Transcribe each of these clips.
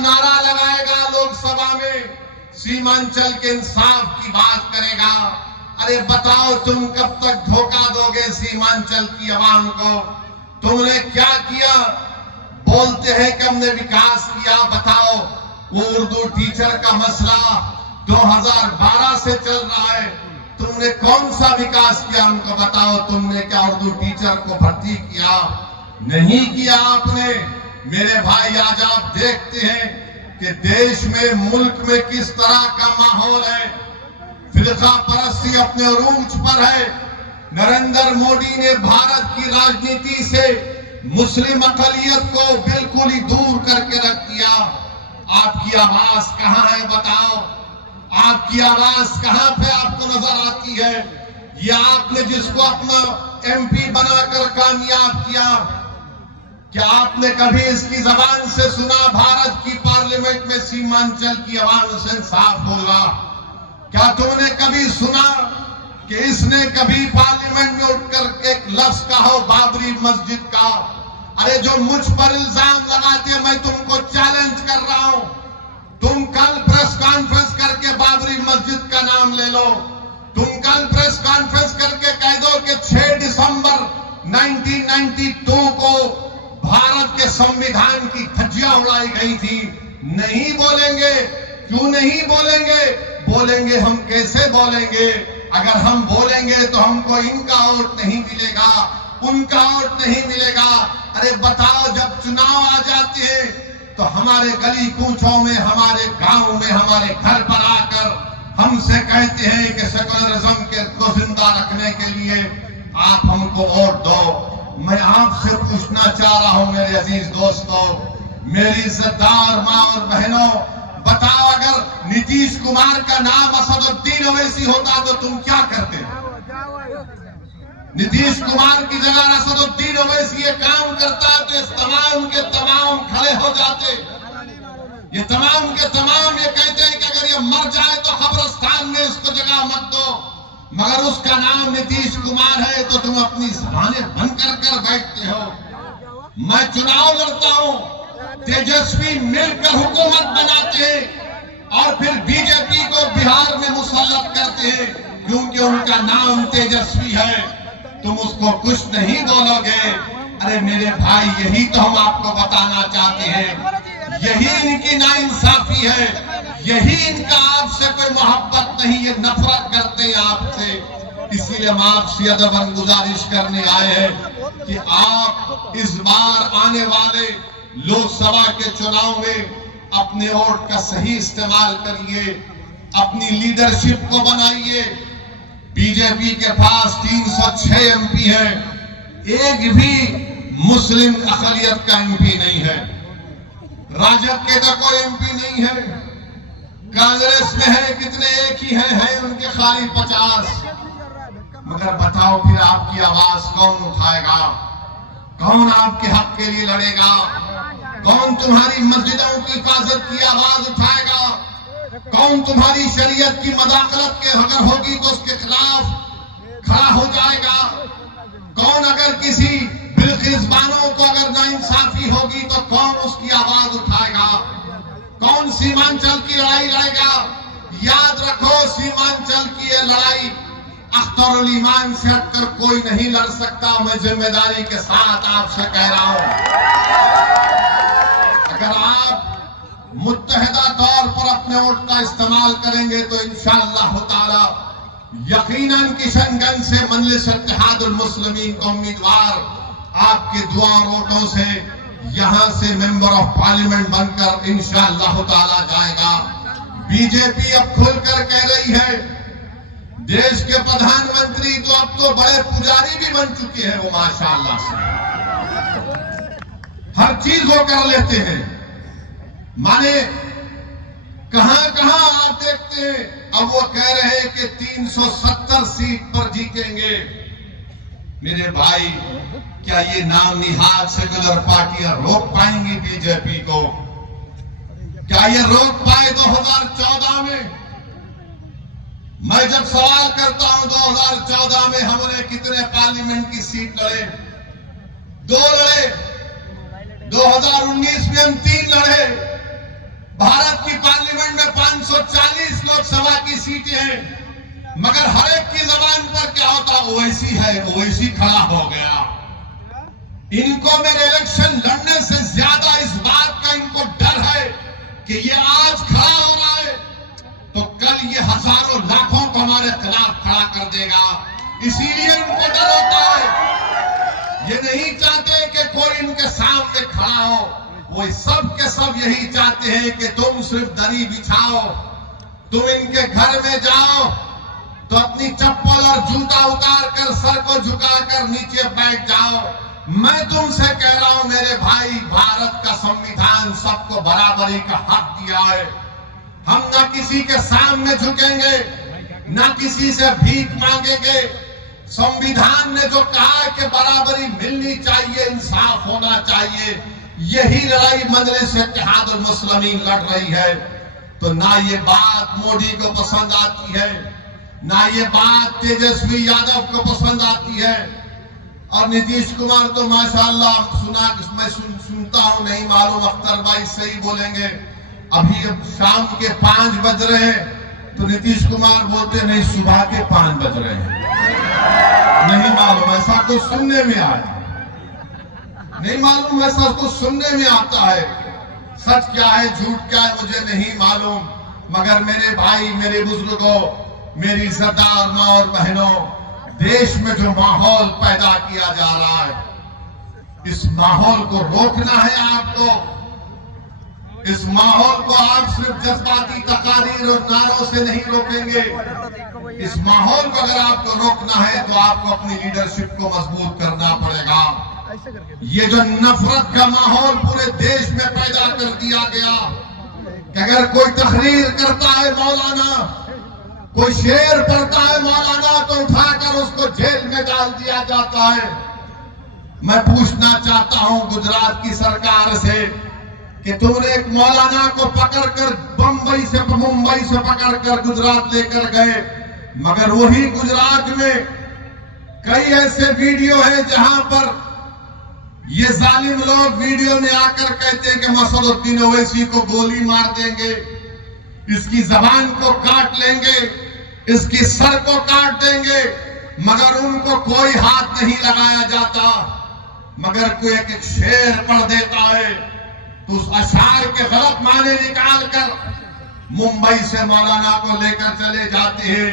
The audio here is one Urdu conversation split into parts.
نعرہ لگائے گا لوک سبھا میں، سیمانچل کے انصاف کی بات کرے گا۔ ارے بتاؤ تم کب تک دھوکہ دو گے سیمانچل کی عوام کو؟ تم نے کیا کیا؟ بولتے ہیں کہ ہم نے وکاس کیا، بتاؤ وہ اردو ٹیچر کا مسئلہ 2012 سے چل رہا ہے، تم نے کون سا وکاس کیا ان کو بتاؤ؟ تم نے کیا اردو ٹیچر کو بھرتی کیا؟ نہیں کیا آپ نے۔ میرے بھائی آج آپ دیکھتے ہیں کہ دیش میں، ملک میں کس طرح کا ماحول ہے، فرقہ پرستی اپنے عروج پر ہے۔ نریندر مودی نے بھارت کی راجنیتی سے مسلم اقلیت کو بالکل ہی دور کر کے رکھ دیا۔ آپ کی آواز کہاں ہے بتاؤ؟ آپ کی آواز کہاں پہ آپ کو نظر آتی ہے؟ یہ آپ نے جس کو اپنا ایم پی بنا کر کامیاب کیا، کیا آپ نے کبھی اس کی زبان سے سنا بھارت کی پارلیمنٹ میں سیمانچل کی عوام سے انصاف ہوگا؟ کیا تم نے کبھی سنا کہ اس نے کبھی پارلیمنٹ میں اٹھ کر کے ایک لفظ کہا ہو بابری مسجد کا؟ ارے جو مجھ پر الزام لگاتے ہیں، میں تم کو چیلنج کر رہا ہوں، تم کل پریس کانفرنس کر کے بابری مسجد کا نام لے لو، تم کل پریس کانفرنس کر کے کہہ دو کہ 6 دسمبر 1992 کو بھارت کے سمویدھان کی دھجیاں اڑائی گئی تھی۔ نہیں بولیں گے۔ کیوں نہیں بولیں گے؟ بولیں گے ہم کیسے بولیں گے؟ اگر ہم بولیں گے تو ہم کو ان کا ووٹ نہیں ملے گا، ان کا ووٹ نہیں ملے گا۔ ارے بتاؤ، جب چناؤ آ جاتے ہیں تو ہمارے گلی کوچوں میں، ہمارے گاؤں میں، ہمارے گھر پر آ کر ہم سے کہتے ہیں کہ سیکولرزم کو زندہ رکھنے کے لیے آپ ہم کو ووٹ دو۔ میں آپ سے پوچھنا چاہ رہا ہوں میرے عزیز دوستو، میری عزتدار ماں اور بہنوں، بتاؤ اگر نتیش کمار کا نام اسد الدین اویسی ہوتا تو تم کیا کرتے؟ نتیش کمار کی جگہ اسد الدین اویسی یہ کام کرتا تو اس تمام کے تمام کھڑے ہو جاتے، یہ تمام کے تمام یہ کہتے ہیں کہ اگر یہ مر جائے تو قبرستان میں اس کو جگہ مت دو، مگر اس کا نام نتیش کمار ہے تو تم اپنی زبانیں بند کر کر بیٹھتے ہو۔ میں چناؤ لڑتا ہوں، تیجسوی مل کر حکومت بناتے ہیں اور پھر بی جے پی کو بہار میں مسلط کرتے ہیں کیونکہ ان کا نام تیجسوی ہے، تم اس کو کچھ نہیں بولو گے۔ ارے میرے بھائی، یہی تو ہم آپ کو بتانا چاہتے ہیں، یہی ان کی ناانصافی ہے، یہی ان کا آپ سے کوئی محبت نہیں، یہ نفرت کرتے ہیں آپ سے۔ اسی لیے ہم آپ سے ادباً گزارش کرنے آئے ہیں کہ آپ اس بار آنے والے لوک سبھا کے چناؤ میں اپنے ووٹ کا صحیح استعمال کریے، اپنی لیڈرشپ کو بنائیے۔ بی جے پی کے پاس 306 ایم پی ہیں، ایک بھی مسلم اقلیت کا ایم پی نہیں ہے، راجد کے تو کوئی ایم پی نہیں ہے، کانگریس میں ہے کتنے، ایک ہی ہیں ان کے خالی 50۔ مگر بتاؤ پھر آپ کی آواز کون اٹھائے گا؟ کون آپ کے حق کے لیے لڑے گا؟ کون تمہاری مسجدوں کی حفاظت کی آواز اٹھائے گا؟ کون تمہاری شریعت کی مداخلت کے اگر ہوگی تو اس کے خلاف کھڑا ہو جائے گا؟ کون اگر کسی بالخزبانوں کو اگر ناانصافی ہوگی تو کون اس کی آواز اٹھائے گا؟ کون سیمانچل کی لڑائی لڑے گا؟ یاد رکھو، سیمانچل کی یہ لڑائی اختر الایمان سے ہٹ کر کوئی نہیں لڑ سکتا۔ میں ذمہ داری کے ساتھ آپ سے کہہ رہا ہوں، اگر آپ متحدہ طور پر اپنے ووٹ کا استعمال کریں گے تو انشاءاللہ تعالی یقیناً کشن گنج سے مجلس اتحاد المسلمین کا امیدوار آپ کے دعا اور ووٹوں سے یہاں سے ممبر آف پارلیمنٹ بن کر انشاءاللہ تعالی جائے گا۔ بی جے پی اب کھل کر کہہ رہی ہے، دیش کے پردھان منتری تو اب تو بڑے پجاری بھی بن چکے ہیں، وہ ماشاءاللہ سے ہر چیز وہ کر لیتے ہیں، مانے کہاں کہاں آپ دیکھتے ہیں۔ اب وہ کہہ رہے ہیں کہ 370 سیٹ پر جیتیں گے۔ میرے بھائی، کیا یہ نام نہاد سیکولر پارٹیاں روک پائیں گی بی جے پی کو؟ کیا یہ روک پائے 2014 میں؟ میں جب سوال کرتا ہوں 2014 میں ہم نے کتنے پارلیمنٹ کی سیٹ لڑے؟ 2 لڑے۔ 2019 میں ہم 3 لڑے۔ ناگالینڈ میں 540 لوک سبھا کی سیٹیں ہیں، مگر ہر ایک کی زبان پر کیا ہوتا؟ اویسی ہے، اویسی کھڑا ہو گیا۔ ان کو میرے الیکشن لڑنے سے زیادہ اس بات کا ان کو ڈر ہے کہ یہ آج کھڑا ہو رہا ہے تو کل یہ ہزاروں لاکھوں کو ہمارے خلاف کھڑا کر دے گا، اسی لیے ان کو ڈر ہوتا ہے۔ یہ نہیں چاہتے کہ کوئی ان کے سامنے کھڑا ہو، وہ سب کے سب یہی چاہتے ہیں کہ تم صرف دری بچھاؤ، تم ان کے گھر میں جاؤ تو اپنی چپل اور جوتا اتار کر سر کو جھکا کر نیچے بیٹھ جاؤ۔ میں تم سے کہہ رہا ہوں میرے بھائی، بھارت کا سنویدھان سب کو برابری کا حق دیا ہے۔ ہم نہ کسی کے سامنے جھکیں گے، نہ کسی سے بھیک مانگیں گے۔ سنویدھان نے جو کہا ہے کہ برابری ملنی چاہیے، انصاف ہونا چاہیے، یہی لڑائی مجلس اتحاد المسلمین لڑ رہی ہے۔ تو نہ یہ بات مودی کو پسند آتی ہے، نہ یہ بات تیجسوی یادو کو پسند آتی ہے، اور نتیش کمار تو ماشاءاللہ میں سنتا ہوں، نہیں معلوم اختر بھائی صحیح بولیں گے، ابھی اب شام کے 5 بج رہے ہیں تو نتیش کمار بولتے نہیں صبح کے 5 بج رہے ہیں، نہیں معلوم، ایسا تو سننے میں آیا، نہیں معلوم ایسا تو سننے میں آتا ہے۔ سچ کیا ہے جھوٹ کیا ہے مجھے نہیں معلوم، مگر میرے بھائی، میرے بزرگوں، میری عزت دار ماں اور بہنوں، دیش میں جو ماحول پیدا کیا جا رہا ہے، اس ماحول کو روکنا ہے آپ کو۔ اس ماحول کو آپ صرف جذباتی تقاریر اور نعروں سے نہیں روکیں گے۔ اس ماحول کو اگر آپ کو روکنا ہے تو آپ کو اپنی لیڈرشپ کو مضبوط کرنا پڑے گا۔ یہ جو نفرت کا ماحول پورے دیش میں پیدا کر دیا گیا کہ اگر کوئی تقریر کرتا ہے مولانا، کوئی شعر پڑھتا ہے مولانا، تو اٹھا کر اس کو جیل میں ڈال دیا جاتا ہے۔ میں پوچھنا چاہتا ہوں گجرات کی سرکار سے کہ تم نے ایک مولانا کو پکڑ کر ممبئی سے پکڑ کر گجرات لے کر گئے، مگر وہی گجرات میں کئی ایسے ویڈیو ہیں جہاں پر یہ ظالم لوگ ویڈیو میں آ کر کہتے ہیں کہ مسعود الدین اویسی کو گولی مار دیں گے، اس کی زبان کو کاٹ لیں گے، اس کی سر کو کاٹ دیں گے، مگر ان کو کوئی ہاتھ نہیں لگایا جاتا۔ مگر کوئی ایک شعر پڑھ دیتا ہے تو اس اشعار کے غلط معنی نکال کر ممبئی سے مولانا کو لے کر چلے جاتے ہیں،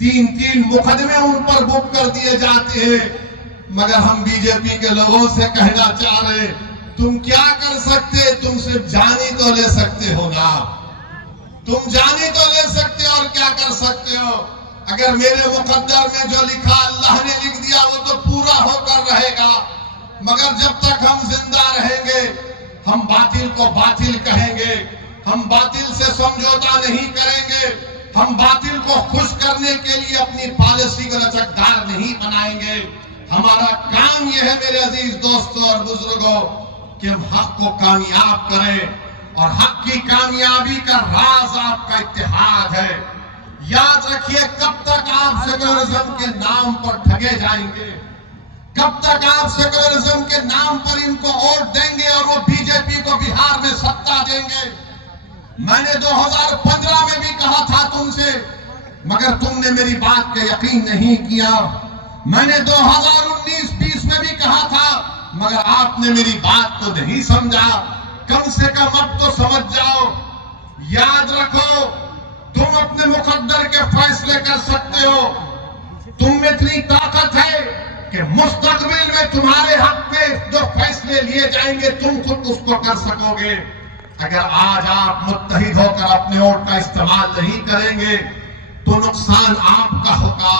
3 مقدمے ان پر بک کر دیے جاتے ہیں۔ مگر ہم بی جے پی کے لوگوں سے کہنا چاہ رہے، تم کیا کر سکتے؟ تم صرف جانی تو لے سکتے ہو نا، تم جانی تو لے سکتے ہو، اور کیا کر سکتے ہو؟ اگر میرے مقدر میں جو لکھا اللہ نے لکھ دیا وہ تو پورا ہو کر رہے گا، مگر جب تک ہم زندہ رہیں گے ہم باطل کو باطل کہیں گے، ہم باطل سے سمجھوتا نہیں کریں گے، ہم باطل کو خوش کرنے کے لیے اپنی پالیسی کو لچکدار نہیں بنائیں گے۔ ہمارا کام یہ ہے میرے عزیز دوستوں اور بزرگوں کہ ہم حق کو کامیاب کریں، اور حق کی کامیابی کا راز آپ کا اتحاد ہے۔ یاد رکھیے، کب تک آپ سیکولرزم کے نام پر ٹھگے جائیں گے، کب تک آپ سیکولرزم کے نام پر ان کو ووٹ دیں گے اور وہ بی جے پی کو بہار میں ستا دیں گے؟ میں نے 2015 میں بھی کہا تھا تم سے، مگر تم نے میری بات کا یقین نہیں کیا۔ میں نے 2019-20 میں بھی کہا تھا، مگر آپ نے میری بات کو نہیں سمجھا۔ کم سے کم اب تو سمجھ جاؤ، یاد رکھو، تم اپنے مقدر کے فیصلے کر سکتے ہو، تم میں اتنی طاقت ہے کہ مستقبل میں تمہارے حق میں جو فیصلے لیے جائیں گے تم خود اس کو کر سکو گے۔ اگر آج آپ متحد ہو کر اپنے ووٹ کا استعمال نہیں کریں گے تو نقصان آپ کا ہوگا،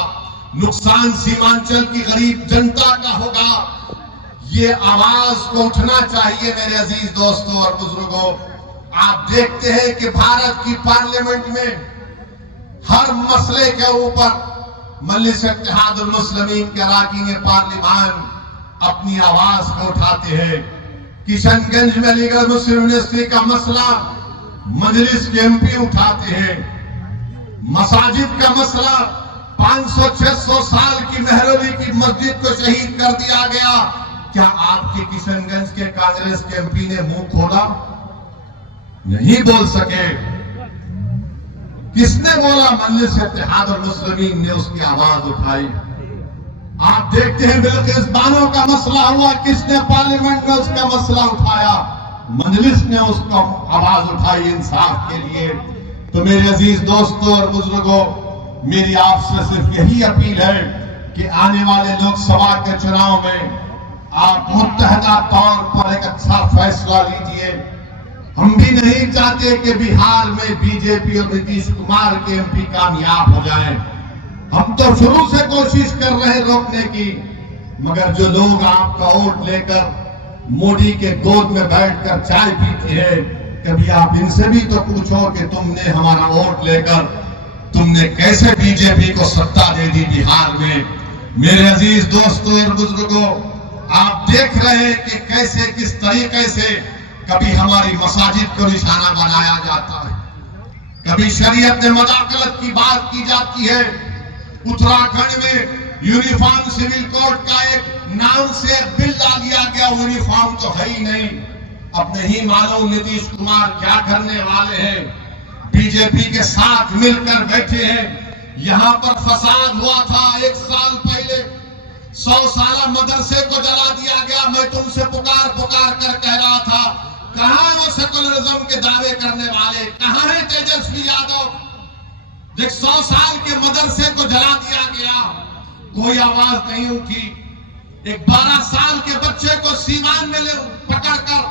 نقصان سیمانچل کی غریب جنتا کا ہوگا۔ یہ آواز کو اٹھنا چاہیے میرے عزیز دوستوں اور بزرگوں۔ آپ دیکھتے ہیں کہ بھارت کی پارلیمنٹ میں ہر مسئلے کے اوپر مجلس اتحاد المسلمین کے اراکین پارلیمان اپنی آواز کو اٹھاتے ہیں۔ کشن گنج میں علی گڑھ مسلم یونیورسٹی کا مسئلہ مجلس کے ایم پی اٹھاتے ہیں۔ مساجد کا مسئلہ 500-600 سال کی مہرولی کی مسجد کو شہید کر دیا گیا، کیا آپ کے کشن گنج کے کانگریس کے ایم پی نے منہ کھولا؟ نہیں بول سکے۔ کس نے بولا؟ مجلس اتحاد المسلمین نے اس کی آواز اٹھائی۔ آپ دیکھتے ہیں بلقیس بانو کا مسئلہ ہوا، کس نے پارلیمنٹ میں اس کا مسئلہ اٹھایا؟ مجلس نے اس کو آواز اٹھائی انصاف کے لیے۔ تو میرے عزیز دوستوں اور بزرگوں، میری آپ سے صرف یہی اپیل ہے کہ آنے والے لوک سبھا کے چناؤ میں آپ متحدہ طور پر ایک اچھا فیصلہ لیجئے۔ ہم بھی نہیں چاہتے کہ بہار میں بی جے پی اور نتیش کمار کے ایم پی کامیاب ہو جائیں۔ ہم تو شروع سے کوشش کر رہے ہیں روکنے کی، مگر جو لوگ آپ کا ووٹ لے کر موڈی کے گود میں بیٹھ کر چائے پیتے ہیں، کبھی آپ ان سے بھی تو پوچھو کہ تم نے ہمارا ووٹ لے کر تم نے کیسے بی جے پی کو ستا دے دی بہار میں۔ میرے عزیز دوستوں اور بزرگوں، آپ دیکھ رہے ہیں کہ کیسے کس طریقے سے کبھی ہماری مساجد کو نشانہ بنایا جاتا ہے، کبھی شریعت میں مداخلت کی بات کی جاتی ہے۔ اتراکھنڈ میں یونیفارم سول کوڈ کا ایک نام سے بل ڈال دیا گیا، یونیفارم تو ہے ہی نہیں۔ اب نہیں معلوم نتیش کمار کیا کرنے والے ہیں، بی جے پی کے ساتھ مل کر بیٹھے ہیں۔ یہاں پر فساد ہوا تھا 1 سال پہلے، 100 سالہ مدرسے کو جلا دیا گیا۔ میں تم سے پکار کر کہہ رہا تھا، کہاں وہ سیکولرزم کے دعوے کرنے والے، کہاں ہے تیجسوی یادو؟ دیکھ 100 سال کے مدرسے کو جلا دیا گیا، کوئی آواز نہیں اٹھی۔ ایک 12 سال کے بچے کو سیوان میں پکڑ کر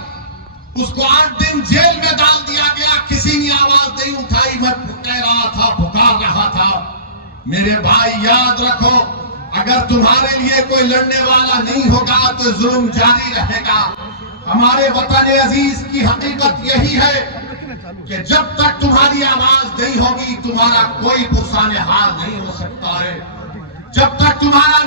اس کو 8 دن جیل میں ڈال دیا گیا، کسی نے آواز نہیں اٹھائی۔ میں کہہ رہا تھا، پکار رہا تھا، میرے بھائی یاد رکھو، اگر تمہارے لیے کوئی لڑنے والا نہیں ہوگا تو ظلم جاری رہے گا۔ ہمارے وطن عزیز کی حقیقت یہی ہے کہ جب تک تمہاری آواز نہیں ہوگی، تمہارا کوئی پرسان حال نہیں ہو سکتا ہے۔ جب تک تمہارا